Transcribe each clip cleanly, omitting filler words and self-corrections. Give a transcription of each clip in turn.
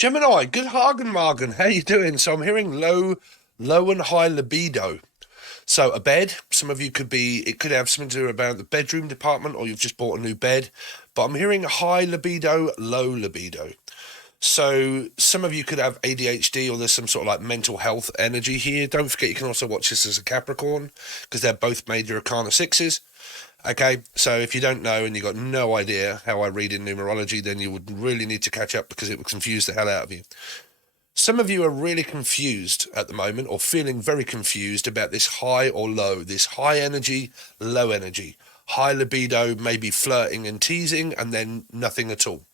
Gemini, good Hagen Morgen. How you doing? So I'm hearing low and high libido. So a bed, some of you it could have something to do about the bedroom department, or you've just bought a new bed. But I'm hearing high libido, low libido. So some of you could have ADHD, or there's some sort of like mental health energy here. Don't forget you can also watch this as a Capricorn, because they're both major arcana sixes. Okay, so if you don't know and you've got no idea how I read in numerology, then you would really need to catch up, because it would confuse the hell out of you. Some of you are really confused at the moment, or feeling very confused about this high or low, this high energy, low energy, high libido, maybe flirting and teasing, and then nothing at all.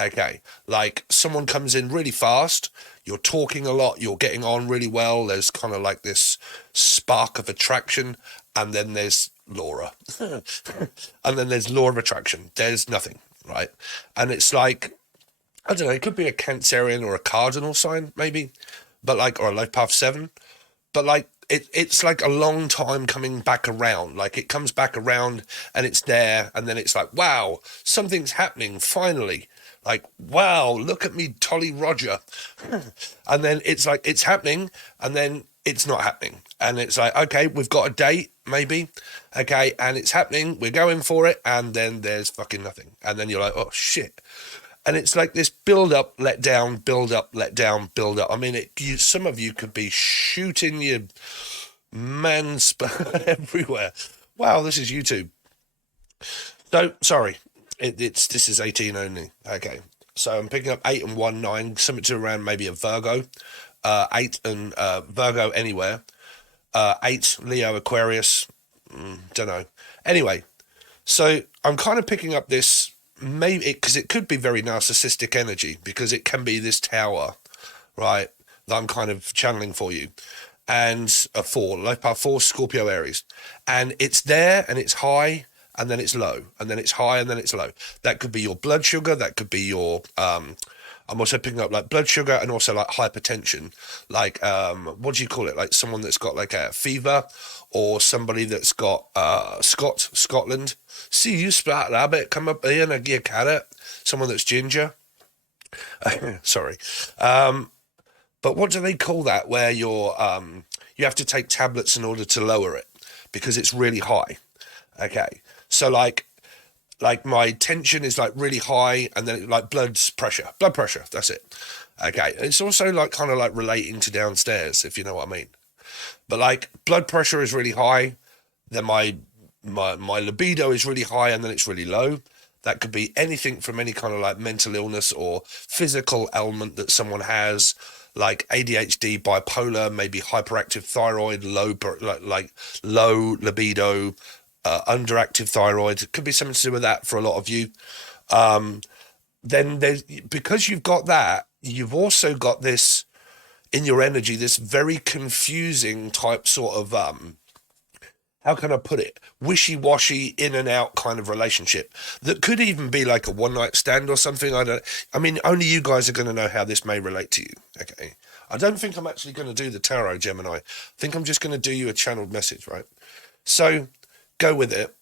Okay, like someone comes in really fast, you're talking a lot, you're getting on really well, there's kind of like this spark of attraction, and then there's Laura. And then there's law of attraction. There's nothing, right? And it's like, I don't know, it could be a Cancerian or a cardinal sign, maybe, but like, or a life path 7, but like, it's like a long time coming back around. Like it comes back around and it's there, and then it's like, wow, something's happening finally. Like, wow, look at me, Tolly Roger. And then it's like, it's happening, and then it's not happening. And it's like, okay, we've got a date, maybe. Okay, and it's happening, we're going for it, and then there's fucking nothing. And then you're like, oh, shit. And it's like this build up, let down, build up, let down, build up. I mean, some of you could be shooting your man's everywhere. Wow, this is YouTube. So, sorry. This is 18 only. Okay, so I'm picking up 8 and 1, 9, something to around maybe a Virgo, 8 and Virgo anywhere, 8 Leo Aquarius, don't know. Anyway, so I'm kind of picking up this, maybe because it could be very narcissistic energy, because it can be this tower, right, that I'm kind of channeling for you, and a 4, life path 4, Scorpio Aries, and it's there and it's high, and then it's low, and then it's high, and then it's low. That could be your blood sugar, that could be your, I'm also picking up like blood sugar and also like hypertension, like, what do you call it? Like someone that's got like a fever, or somebody that's got, Scotland. See you splat rabbit, come up here and I give you a carrot. Someone that's ginger. Sorry. But what do they call that, where you have to take tablets in order to lower it, because it's really high. Okay. So like my tension is like really high, and then like blood pressure, that's it. Okay. It's also like kind of like relating to downstairs, if you know what I mean. But like blood pressure is really high, then my libido is really high, and then it's really low. That could be anything from any kind of like mental illness or physical ailment that someone has, like ADHD, bipolar, maybe hyperactive thyroid, like low libido, underactive thyroid. It could be something to do with that for a lot of you. Then because you've got that, you've also got this in your energy, this very confusing type sort of, how can I put it? Wishy-washy, in and out kind of relationship that could even be like a one-night stand or something. I mean, only you guys are going to know how this may relate to you. Okay. I don't think I'm actually going to do the tarot, Gemini. I think I'm just going to do you a channeled message, right? So go with it.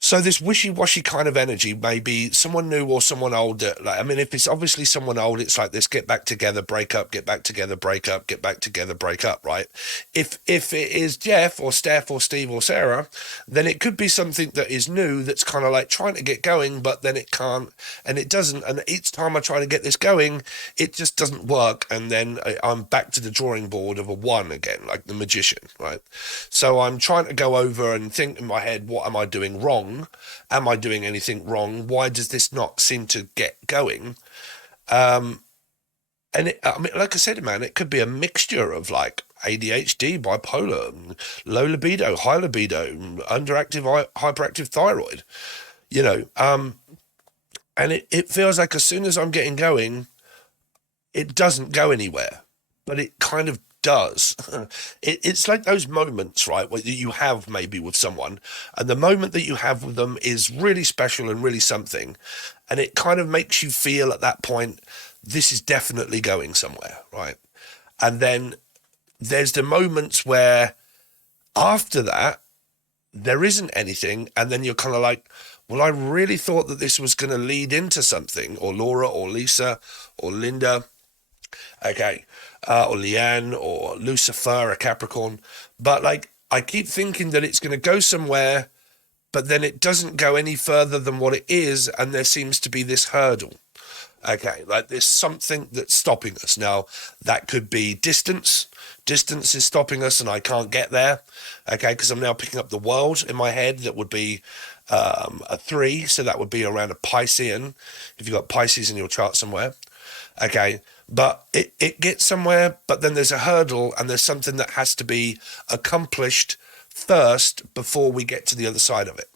So this wishy-washy kind of energy may be someone new or someone old. Like, I mean, if it's obviously someone old, it's like this: get back together, break up, get back together, break up, get back together, break up, right? If it is Jeff or Steph or Steve or Sarah, then it could be something that is new, that's kind of like trying to get going, but then it can't, and it doesn't. And each time I try to get this going, it just doesn't work, and then I'm back to the drawing board of a 1 again, like the magician, right? So I'm trying to go over and think in my head, what am I doing wrong? Am I doing anything wrong? Why does this not seem to get going? And I mean, like I said, man, it could be a mixture of like ADHD, bipolar, low libido, high libido, underactive, hyperactive thyroid, you know. And it feels like as soon as I'm getting going, it doesn't go anywhere, but it kind of does. It's like those moments, right, where you have maybe with someone, and the moment that you have with them is really special and really something, and it kind of makes you feel at that point, this is definitely going somewhere, right? And then there's the moments where after that there isn't anything, and then you're kind of like, well, I really thought that this was going to lead into something, or Laura, or Lisa, or Linda, okay, or Leanne, or Lucifer, a Capricorn. But like, I keep thinking that it's going to go somewhere, but then it doesn't go any further than what it is, and there seems to be this hurdle. Okay, like there's something that's stopping us. Now, that could be distance. Distance is stopping us and I can't get there. Okay, because I'm now picking up the world in my head. That would be a 3, so that would be around a Piscean, if you've got Pisces in your chart somewhere. Okay, but it gets somewhere, but then there's a hurdle and there's something that has to be accomplished first before we get to the other side of it.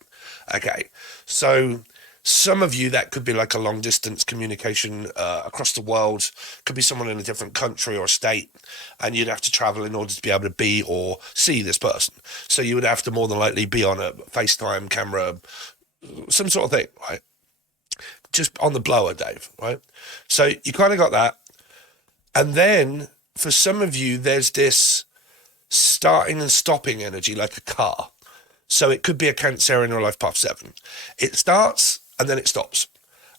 Okay, so some of you, that could be like a long distance communication across the world. Could be someone in a different country or state, and you'd have to travel in order to be able to be or see this person. So you would have to more than likely be on a FaceTime camera, some sort of thing, right? Just on the blower, Dave, right? So you kind of got that. And then for some of you, there's this starting and stopping energy like a car. So it could be a Cancerian or a life path 7. It starts and then it stops.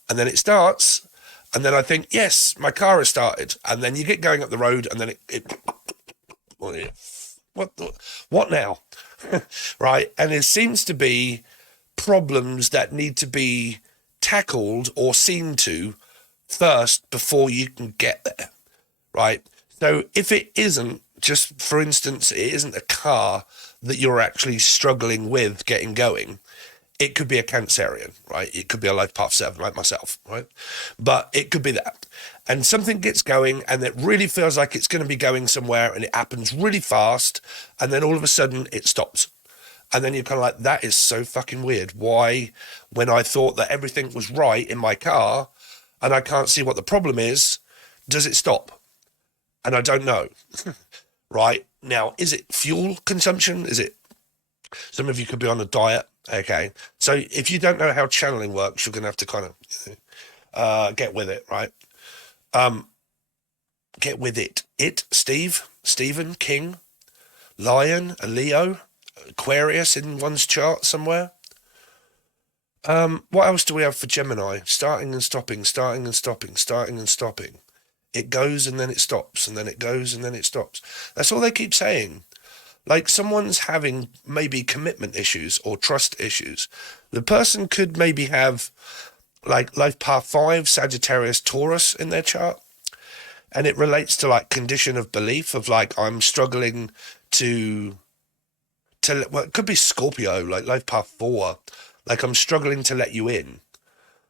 And then it starts and then I think, yes, my car has started. And then you get going up the road and then what now? Right? And it seems to be problems that need to be tackled or seen to first before you can get there. Right? So if it isn't, just for instance, it isn't a car that you're actually struggling with getting going, it could be a Cancerian, right? It could be a life path 7 like myself, right? But it could be that. And something gets going and it really feels like it's going to be going somewhere and it happens really fast and then all of a sudden it stops. And then you're kind of like, that is so fucking weird. Why, when I thought that everything was right in my car and I can't see what the problem is, does it stop? And I don't know. Right? Now, is it fuel consumption? Is it, some of you could be on a diet. Okay. So if you don't know how channeling works, you're going to have to kind of get with it, right? Get with it. Stephen, King, Lion, a Leo, Aquarius in one's chart somewhere. What else do we have for Gemini? Starting and stopping, starting and stopping, starting and stopping. It goes and then it stops, and then it goes and then it stops. That's all they keep saying. Like someone's having maybe commitment issues or trust issues. The person could maybe have like life path 5, Sagittarius, Taurus in their chart. And it relates to like condition of belief of like, I'm struggling to well, it could be Scorpio, like life path 4. Like I'm struggling to let you in.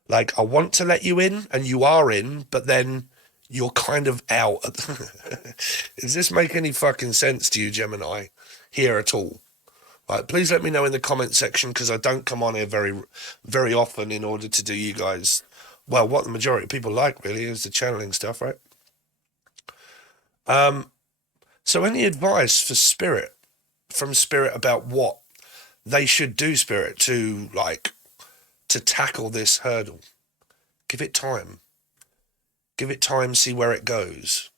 Like I want to let you in and you are in, but then you're kind of out. Does this make any fucking sense to you, Gemini, here at all? Right, please let me know in the comment section, because I don't come on here very, very often in order to do you guys, well, what the majority of people like really is the channeling stuff, right? So any advice for Spirit, from Spirit, about what they should do, Spirit, to tackle this hurdle? Give it time. Give it time, see where it goes.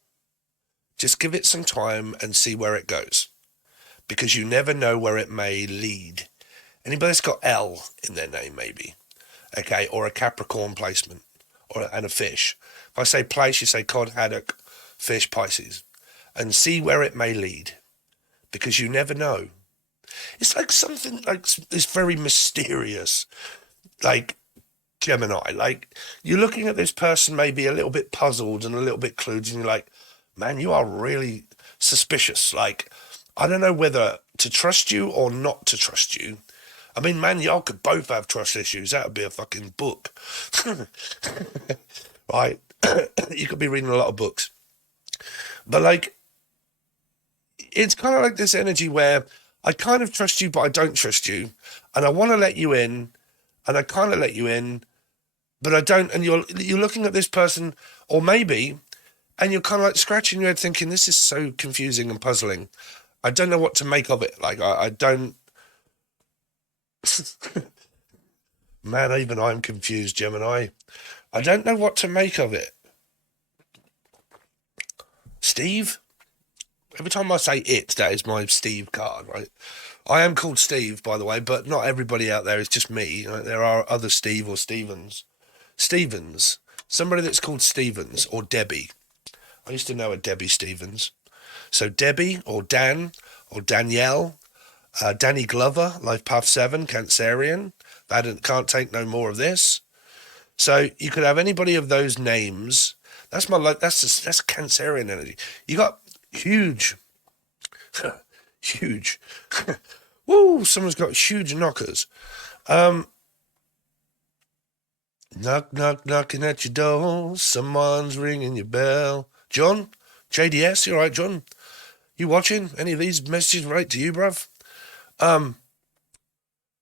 Just give it some time and see where it goes. Because you never know where it may lead. Anybody that's got L in their name, maybe. Okay, or a Capricorn placement, and a fish. If I say place, you say cod, haddock, fish, Pisces. And see where it may lead. Because you never know. It's like something like it's very mysterious. Like Gemini, like you're looking at this person maybe a little bit puzzled and a little bit clued, and you're like, man, you are really suspicious. Like, I don't know whether to trust you or not to trust you. I mean, man, y'all could both have trust issues. That would be a fucking book. Right? You could be reading a lot of books. But like, it's kind of like this energy where I kind of trust you, but I don't trust you. And I want to let you in, and I kind of let you in, but I don't. And you're looking at this person, or maybe, and you're kind of like scratching your head thinking, this is so confusing and puzzling. I don't know what to make of it. Like, I don't. Man, even I'm confused, Gemini. I don't know what to make of it. Steve? Every time I say it, that is my Steve card, right? I am called Steve, by the way, but not everybody out there is just me. Right? There are other Steve or Stevens. Stevens. Somebody that's called Stevens or Debbie. I used to know a Debbie Stevens. So Debbie or Dan or Danielle, Danny Glover, Life Path 7, Cancerian. Can't take no more of this. So you could have anybody of those names. That's Cancerian energy. You got huge, huge. Woo! Someone's got huge knockers. Knock, knock, knocking at your door. Someone's ringing your bell. John, JDS, you all right, John? You watching? Any of these messages right to you, bruv?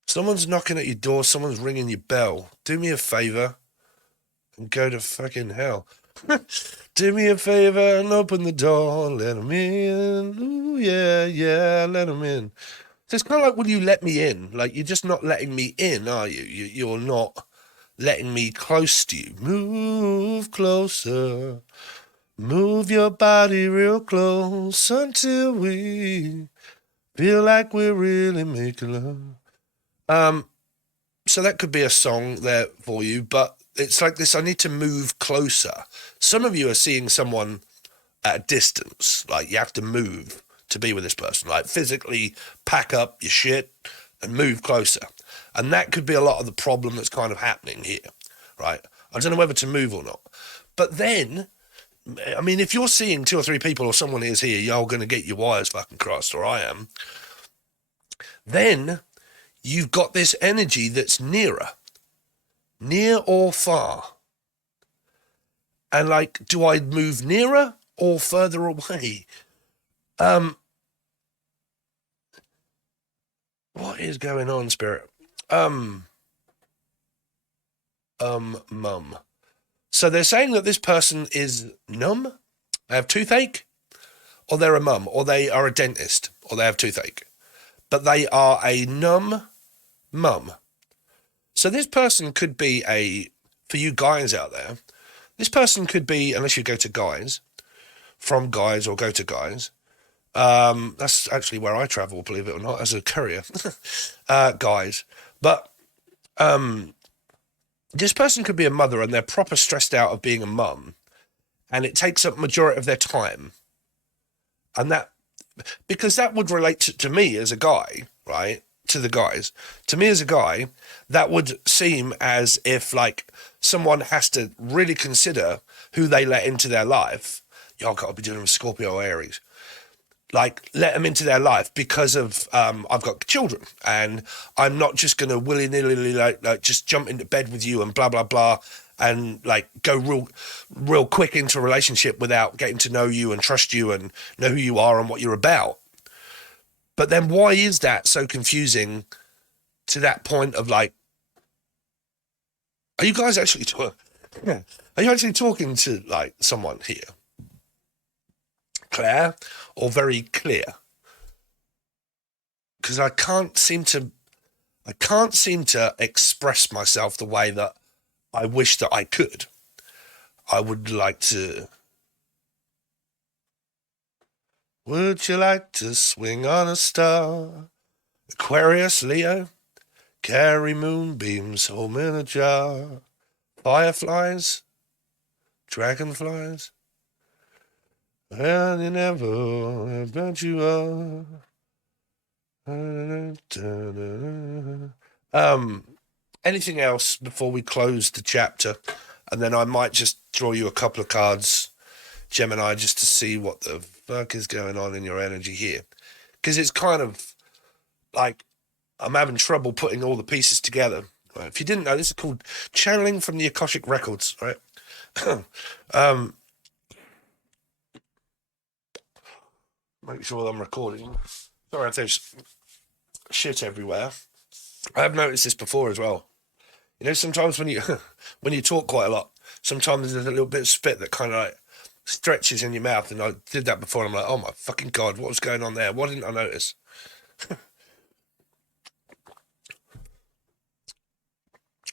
Someone's knocking at your door. Someone's ringing your bell. Do me a favor and go to fucking hell. Do me a favor and open the door. Let them in. Ooh, yeah, yeah, let them in. So it's kind of like, will you let me in? Like, you're just not letting me in, are you? You're not letting me close to you. Move closer. Move your body real close until we feel like we're really making love. So that could be a song there for you, but it's like this, I need to move closer. Some of you are seeing someone at a distance, like you have to move to be with this person, like physically pack up your shit and move closer. And that could be a lot of the problem that's kind of happening here, right? I don't know whether to move or not. But then, I mean, if you're seeing 2 or 3 people or someone is here, you're going to get your wires fucking crossed, or I am. Then you've got this energy that's near or far. And like, do I move nearer or further away? What is going on, Spirit? Mum. So they're saying that this person is numb, they have toothache, or they're a mum, or they are a dentist, or they have toothache. But they are a numb mum. So this person could be for you guys out there, this person could be, unless you go to guys, from guys or go to guys. That's actually where I travel, believe it or not, as a courier. Guys. But this person could be a mother and they're proper stressed out of being a mum. And it takes up majority of their time. And because that would relate to me as a guy, right? To the guys. To me as a guy, that would seem as if like someone has to really consider who they let into their life. Y'all got to be doing with Scorpio or Aries. Like, let them into their life because of, I've got children and I'm not just going to willy-nilly, like just jump into bed with you and blah, blah, blah, and like go real quick into a relationship without getting to know you and trust you and know who you are and what you're about. But then why is that so confusing to that point of like, are you guys actually are you actually talking to like someone here? Claire or very clear? Because I can't seem to express myself the way that I wish that I could. I would like to. Would you like to swing on a star? Aquarius, Leo, carry moonbeams home in a jar. Fireflies, dragonflies. And you never bet you are. Anything else before we close the chapter? And then I might just draw you a couple of cards, Gemini, just to see what the fuck is going on in your energy here. Because it's kind of like I'm having trouble putting all the pieces together. Right? If you didn't know, this is called channeling from the Akashic Records, right? Make sure I'm recording. Sorry if there's shit everywhere. I have noticed this before as well. You know, sometimes when you talk quite a lot, sometimes there's a little bit of spit that kind of like stretches in your mouth, and I did that before, and I'm like, oh my fucking God, what was going on there? Why didn't I notice?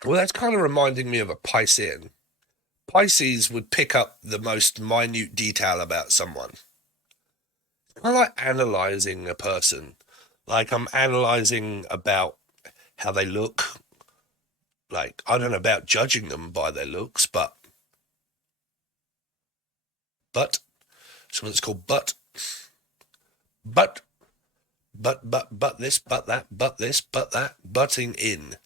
Well, that's kind of reminding me of a Piscean. Pisces would pick up the most minute detail about someone. kind of like analyzing a person. Like I'm analyzing about how they look. Like, I don't know about judging them by their looks, but something that's called but this, but that, but this, but that, butting in.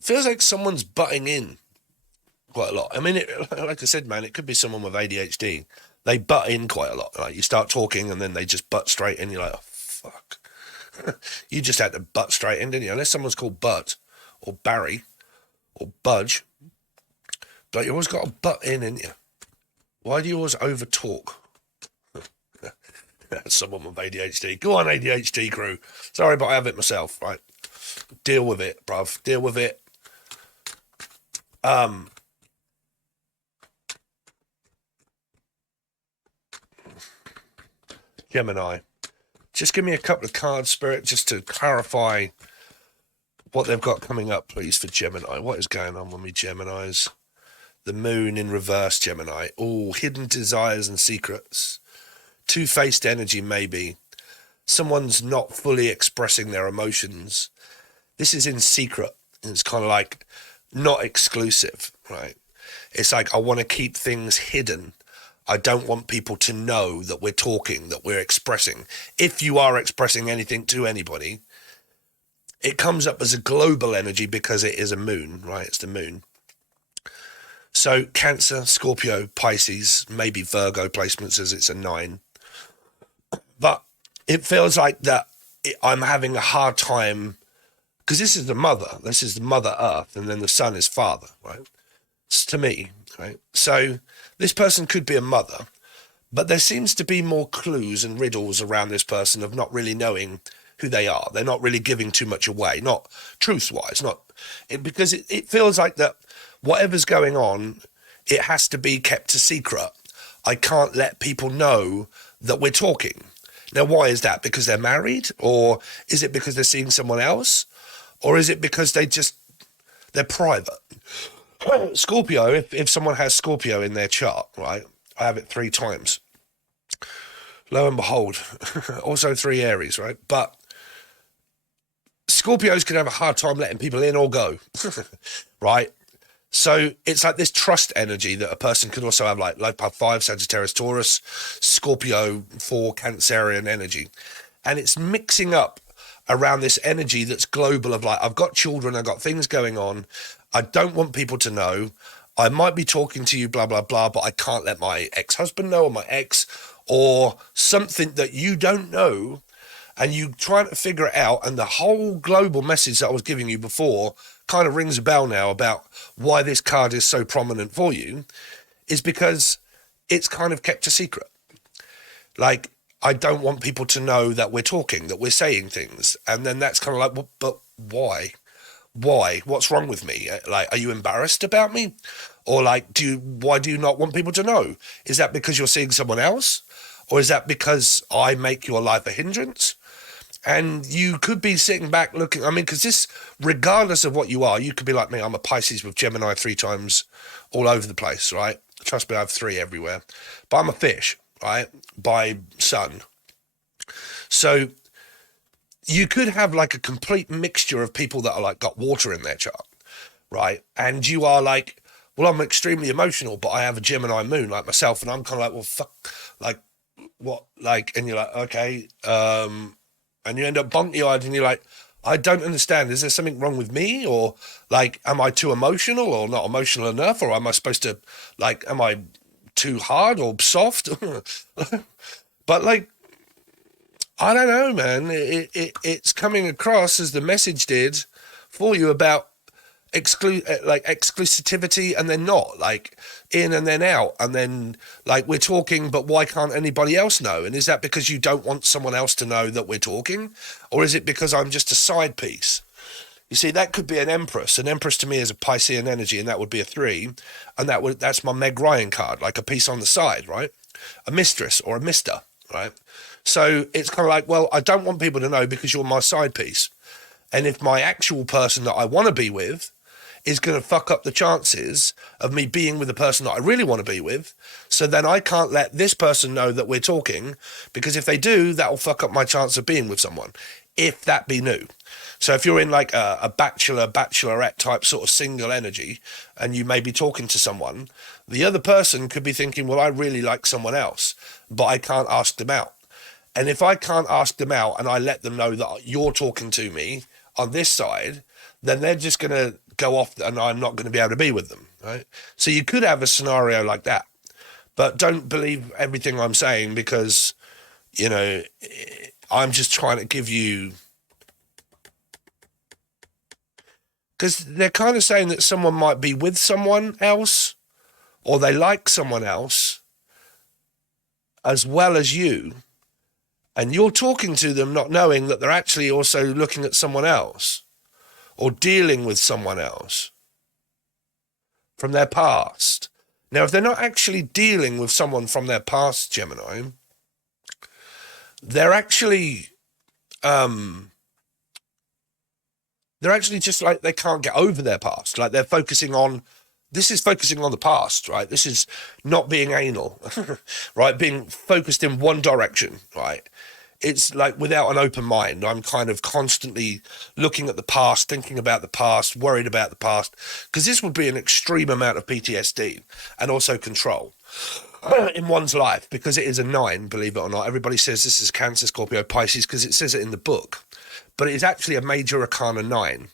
Feels like someone's butting in quite a lot. I mean, like I said, man, it could be someone with ADHD. They butt in quite a lot. Like you start talking and then they just butt straight in. You're like, oh, fuck. You just had to butt straight in, didn't you? Unless someone's called Butt or Barry or Budge. But you always got to butt in, ain't you? Why do you always over talk? Someone with ADHD. Go on, ADHD crew. Sorry, but I have it myself, right? Deal with it, bruv. Deal with it. Gemini. Just give me a couple of cards, Spirit, just to clarify what they've got coming up, please, for Gemini. What is going on with me, Geminis? The moon in reverse, Gemini. Oh, hidden desires and secrets. Two-faced energy, maybe. Someone's not fully expressing their emotions. This is in secret. It's kind of like not exclusive, right? It's like I want to keep things hidden. I don't want people to know that we're talking, that we're expressing. If you are expressing anything to anybody, it comes up as a global energy because it is a moon, right? It's the moon. So Cancer, Scorpio, Pisces, maybe Virgo placements as it's a 9. But it feels like that I'm having a hard time because this is the mother. This is the Mother Earth, and then the sun is father, right? It's to me, right? So this person could be a mother, but there seems to be more clues and riddles around this person of not really knowing who they are. They're not really giving too much away, not truth-wise, because it feels like that whatever's going on, it has to be kept a secret. I can't let people know that we're talking. Now, why is that? Because they're married? Or is it because they're seeing someone else? Or is it because they're private? Scorpio, if someone has Scorpio in their chart, right, I have it 3 times. Lo and behold, also 3 Aries, right? But Scorpios can have a hard time letting people in or go, right? So it's like this trust energy that a person could also have, like Path 5, Sagittarius, Taurus, Scorpio 4, Cancerian energy. And it's mixing up around this energy that's global of like, I've got children, I've got things going on. I don't want people to know. I might be talking to you, blah, blah, blah, but I can't let my ex-husband know or my ex or something that you don't know. And you trying to figure it out. And the whole global message that I was giving you before kind of rings a bell now about why this card is so prominent for you is because it's kind of kept a secret. Like, I don't want people to know that we're talking, that we're saying things. And then that's kind of like, well, but why? Why? What's wrong with me? Like, are you embarrassed about me? Or like, why do you not want people to know? Is that because you're seeing someone else? Or is that because I make your life a hindrance? And you could be sitting back looking, I mean, because this, regardless of what you are, you could be like me, I'm a Pisces with Gemini 3 times all over the place, right? Trust me, I have 3 everywhere. But I'm a fish, right? By sun. So you could have like a complete mixture of people that are like got water in their chart, right? And you are like, well, I'm extremely emotional, but I have a Gemini moon like myself. And I'm kind of like, well, fuck, like, what? Like, and you're like, okay, and you end up bonky-eyed and you're like, I don't understand. Is there something wrong with me? Or like, am I too emotional or not emotional enough? Or am I supposed to, like, am I too hard or soft? But like, I don't know, man. It's coming across as the message did for you about exclusivity and then not, like in and then out, and then like we're talking, but why can't anybody else know? And is that because you don't want someone else to know that we're talking? Or is it because I'm just a side piece? You see, that could be an Empress. An Empress to me is a Piscean energy, and that would be a 3. And that's my Meg Ryan card, like a piece on the side, right? A mistress or a mister, right? So it's kind of like, well, I don't want people to know because you're my side piece. And if my actual person that I want to be with is going to fuck up the chances of me being with the person that I really want to be with. So then I can't let this person know that we're talking, because if they do, that will fuck up my chance of being with someone, if that be new. So if you're in like a bachelorette type sort of single energy, and you may be talking to someone, the other person could be thinking, well, I really like someone else, but I can't ask them out. And if I can't ask them out and I let them know that you're talking to me on this side, then they're just going to go off and I'm not going to be able to be with them, right? So you could have a scenario like that. But don't believe everything I'm saying, because, you know, I'm just trying to give you... Because they're kind of saying that someone might be with someone else, or they like someone else as well as you, and you're talking to them not knowing that they're actually also looking at someone else or dealing with someone else from their past. Now, if they're not actually dealing with someone from their past, Gemini, they're actually just like, they can't get over their past. Like, they're focusing on, this is focusing on the past, right? This is not being anal, right? Being focused in one direction, right? It's like without an open mind. I'm kind of constantly looking at the past, thinking about the past, worried about the past, because this would be an extreme amount of PTSD and also control in one's life, because it is a 9, believe it or not. Everybody says this is Cancer, Scorpio, Pisces, because it says it in the book, but it is actually a major arcana 9.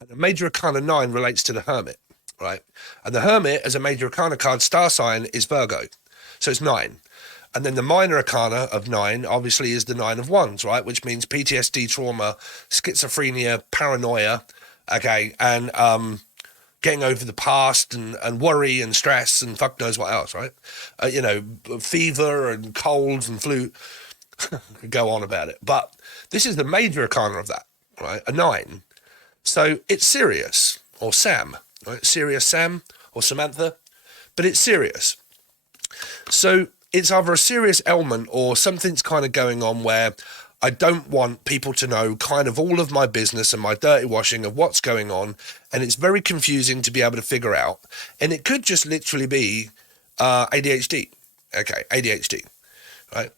And the major arcana 9 relates to the Hermit, right? And the Hermit, as a major arcana card, star sign is Virgo, so it's 9. And then the minor arcana of 9 obviously is the 9 of Wands, right? Which means PTSD, trauma, schizophrenia, paranoia, okay, and getting over the past and worry and stress and fuck knows what else, right? You know, fever and colds and flu, go on about it. But this is the major arcana of that, right? A 9. So it's Sirius, or Sam, right? Sirius Sam or Samantha, but it's Sirius. So it's either a serious element or something's kind of going on where I don't want people to know kind of all of my business and my dirty washing of what's going on, and it's very confusing to be able to figure out. And it could just literally be ADHD. Okay, ADHD, right?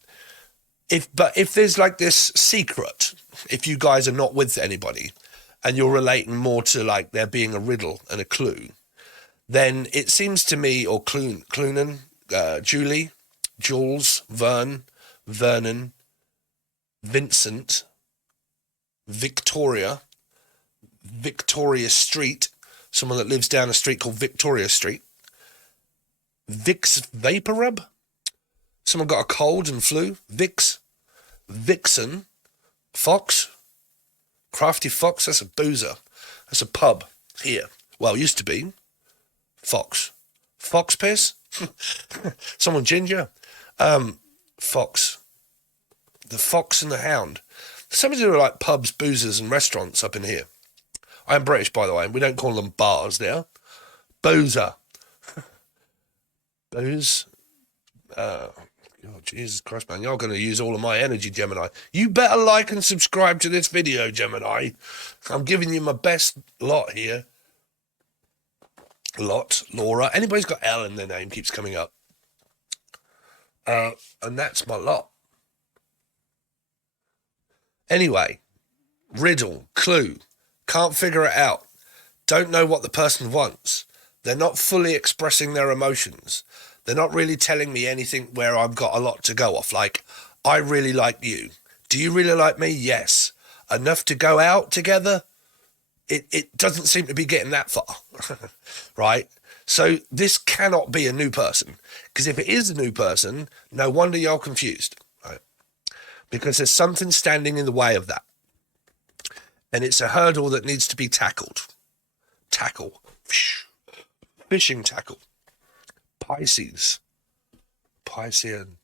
But if there's like this secret, if you guys are not with anybody and you're relating more to like there being a riddle and a clue, then it seems to me, or Clunan, Julie, Jules, Vernon, Vincent, Victoria Street, someone that lives down a street called Victoria Street, Vicks Vapor Rub, someone got a cold and flu, Vicks, Vixen, Fox, Crafty Fox, that's a boozer, that's a pub here, well, used to be, Fox Piss, someone ginger, Fox, the Fox and the Hound. Some of them are like pubs, boozers and restaurants up in here. I am British, by the way. We don't call them bars there. Boozer. Booze. Oh, Jesus Christ, man. You're going to use all of my energy, Gemini. You better like and subscribe to this video, Gemini. I'm giving you my best lot here. Laura. Anybody's got L in their name keeps coming up. And that's my lot. Anyway, riddle, clue, can't figure it out, don't know what the person wants, they're not fully expressing their emotions, they're not really telling me anything where I've got a lot to go off, like, I really like you, do you really like me? Yes. Enough to go out together? It doesn't seem to be getting that far, right? So this cannot be a new person, because if it is a new person, no wonder you're confused, right? Because there's something standing in the way of that. And it's a hurdle that needs to be tackled. Tackle. Fishing tackle. Pisces. Piscean.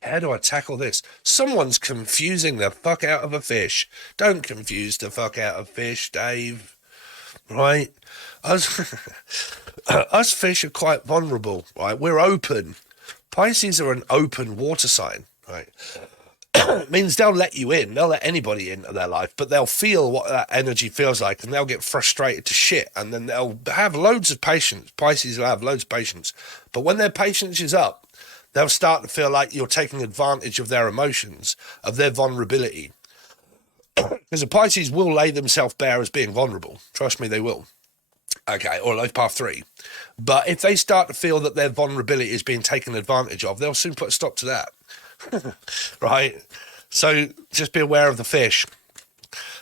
How do I tackle this? Someone's confusing the fuck out of a fish. Don't confuse the fuck out of fish, Dave. Right? Us fish are quite vulnerable, right? We're open. Pisces are an open water sign, right? It means they'll let you in. They'll let anybody into their life, but they'll feel what that energy feels like, and they'll get frustrated to shit, and then they'll have loads of patience. Pisces will have loads of patience, but when their patience is up, they'll start to feel like you're taking advantage of their emotions, of their vulnerability. Because the Pisces will lay themselves bare as being vulnerable. Trust me, they will. Okay, or life path 3. But if they start to feel that their vulnerability is being taken advantage of, they'll soon put a stop to that. Right? So just be aware of the fish.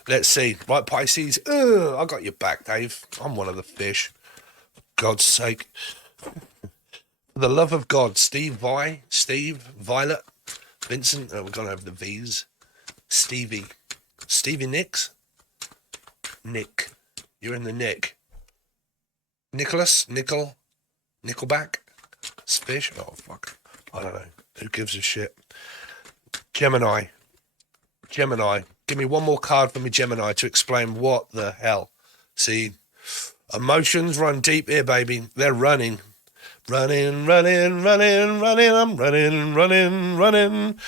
Let's see. Right, Pisces. I got your back, Dave. I'm one of the fish. For God's sake. For the love of God. Steve, Violet, Vincent. Oh, we're going over the V's. Stevie Nicks? Nick. You're in the Nick. Nicholas? Nickelback? Fish? Oh, fuck. I don't know. Who gives a shit? Gemini. Give me one more card for me, Gemini, to explain what the hell. See? Emotions run deep here, baby. They're running. Running. I'm running.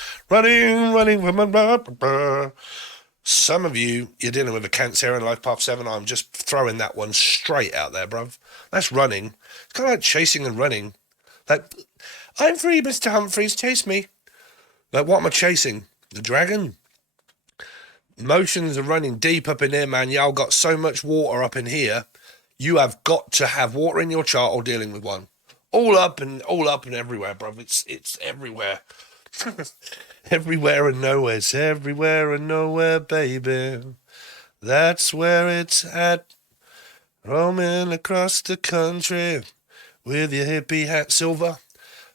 Some of you, you're dealing with a Cancer in life path 7. I'm just throwing that one straight out there, bruv. That's running. It's kind of like chasing and running. Like, I'm free, Mr. Humphreys, chase me. Like, what am I chasing? The dragon? Emotions are running deep up in here, man. Y'all got so much water up in here. You have got to have water in your chart or dealing with one. All up and everywhere, bruv. It's everywhere. Everywhere and nowhere. It's everywhere and nowhere, baby. That's where it's at. Roaming across the country with your hippie hat, Silver.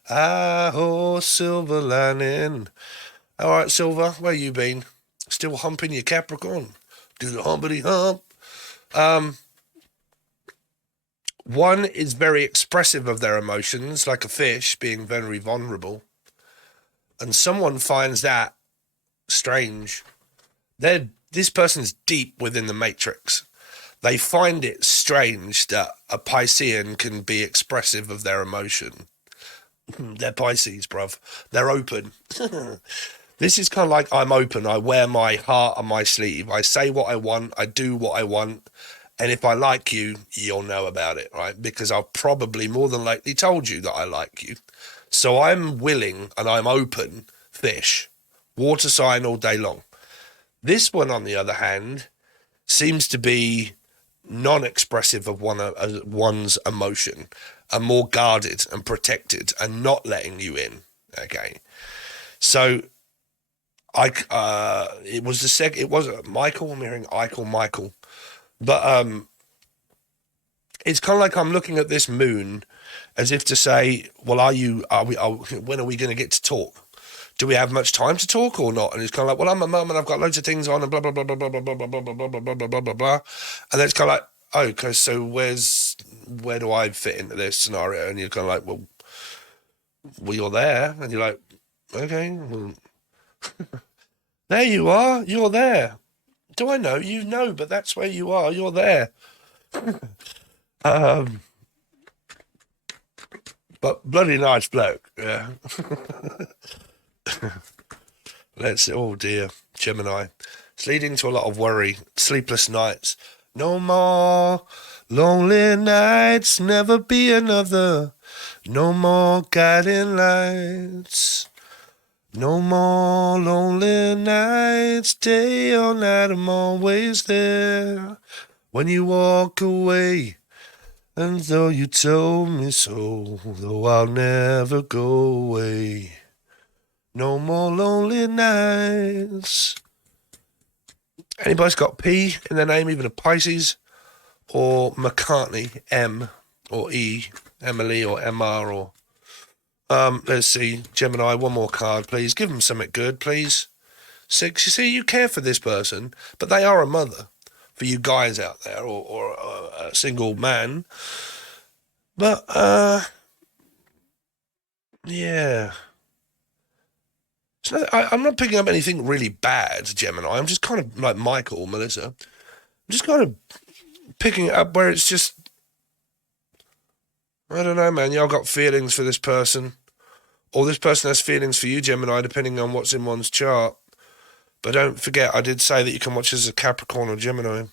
Ah-ho, Silver lining. All right, Silver, where you been? Still humping your Capricorn? Do the humpity hump. One is very expressive of their emotions, like a fish, being very vulnerable. And someone finds that strange. This person's deep within the matrix. They find it strange that a Piscean can be expressive of their emotion. They're Pisces, bruv. They're open. This is kind of like I'm open. I wear my heart on my sleeve. I say what I want. I do what I want. And if I like you, you'll know about it, right? Because I've probably more than likely told you that I like you. So I'm willing and I'm open fish. Water sign all day long. This one, on the other hand, seems to be non-expressive of one's emotion and more guarded and protected and not letting you in. Okay. So it was Michael. I'm hearing Michael. But it's kind of like I'm looking at this moon as if to say, well, when are we going to get to talk? Do we have much time to talk or not? And it's kind of like, well, I'm a mum and I've got loads of things on and blah, blah, blah, blah, blah, blah, blah, blah, blah, blah, blah, blah, blah, blah, blah. And then it's kind of like, oh, okay, so where do I fit into this scenario? And you're kind of like, well, you're there. And you're like, okay, well, there you are. You're there. Do I know? You know, but that's where you are. You're there. But bloody nice bloke, yeah. Oh dear, Gemini. It's leading to a lot of worry, sleepless nights. No more lonely nights, never be another. No more guiding lights. No more lonely nights, day or night, I'm always there. When you walk away, and though you told me so, though I'll never go away. No more lonely nights. Anybody's got P in their name, even a Pisces, or McCartney, M, or E, Emily, or MR, or... let's see, Gemini, one more card, please. Give them something good, please. 6, you see, you care for this person, but they are a mother for you guys out there, or a single man. But, yeah. So I'm not picking up anything really bad, Gemini. I'm just kind of like Michael, Melissa. I'm just kind of picking it up where it's just, I don't know, man. Y'all got feelings for this person. Or this person has feelings for you, Gemini, depending on what's in one's chart. But don't forget, I did say that you can watch as a Capricorn or Gemini.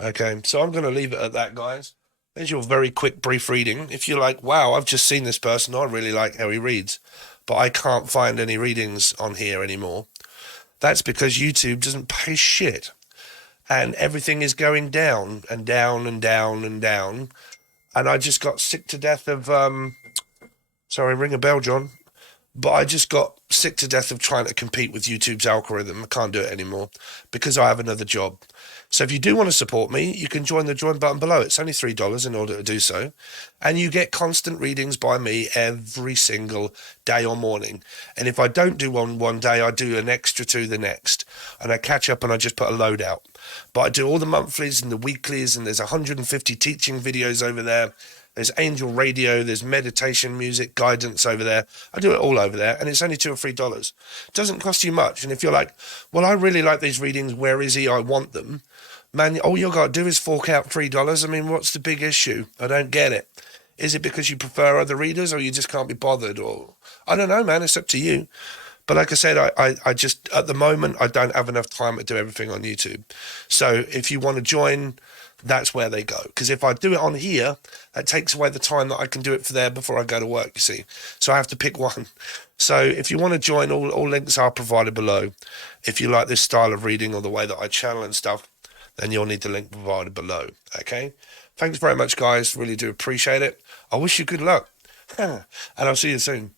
Okay, so I'm going to leave it at that, guys. There's your very quick, brief reading. If you're like, wow, I've just seen this person, I really like how he reads, but I can't find any readings on here anymore, that's because YouTube doesn't pay shit. And everything is going down and down and down and down. And I just got sick to death of, sorry, ring a bell, John. But I just got sick to death of trying to compete with YouTube's algorithm. I can't do it anymore because I have another job. So if you do want to support me, you can join the join button below. It's only $3 in order to do so. And you get constant readings by me every single day or morning. And if I don't do one day, I do an extra two the next. And I catch up and I just put a load out. But I do all the monthlies and the weeklies, and there's 150 teaching videos over there. There's angel radio, there's meditation music, guidance over there. I do it all over there, and it's only $2 or $3. It doesn't cost you much. And if you're like, well, I really like these readings, where is he? I want them. Man, all you got to do is fork out $3. I mean, what's the big issue? I don't get it. Is it because you prefer other readers, or you just can't be bothered? Or I don't know, man. It's up to you. But like I said, I just, at the moment, I don't have enough time to do everything on YouTube. So if you want to join, that's where they go. Because if I do it on here, that takes away the time that I can do it for there before I go to work, you see. So I have to pick one. So if you want to join, all links are provided below. If you like this style of reading or the way that I channel and stuff, then you'll need the link provided below, okay? Thanks very much, guys. Really do appreciate it. I wish you good luck. And I'll see you soon.